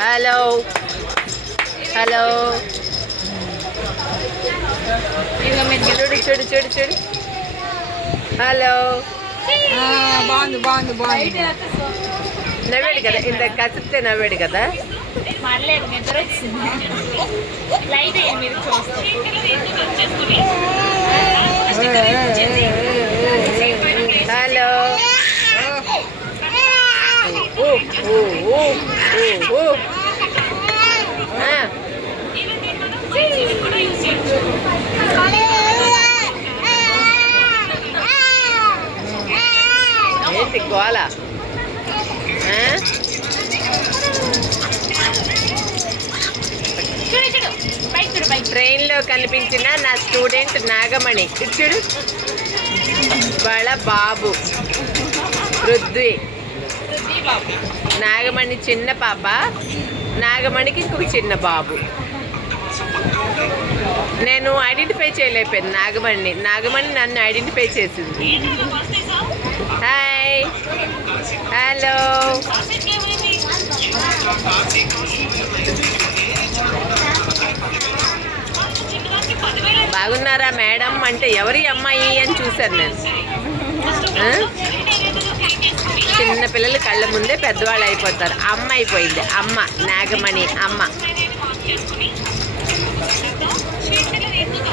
Hello hello చూడు చూడు చూడు చూడు హలో బాగుంది నవ్వాడు కదా ఇంత కసిపితే నవ్వాడు కదా. హలో ఏంటి గోళ? ట్రైన్లో కనిపించిన నా స్టూడెంట్ నాగమణి చూడు, వాళ్ళ బాబు పృథ్వీ. నాగమణి చిన్న పాప, నాగమణికి ఇంకొక చిన్న బాబు. నేను ఐడెంటిఫై చేయలేకపోయాను నాగమణి నన్ను ఐడెంటిఫై చేసింది. హాయ్ హలో బాగున్నారా మేడం అంటే ఎవరి అమ్మాయి అని చూశాను నేను. చిన్న పిల్లలు కళ్ళ ముందే పెద్దవాళ్ళు అయిపోతారు. అమ్మ అయిపోయింది, అమ్మ నాగమణి అమ్మ.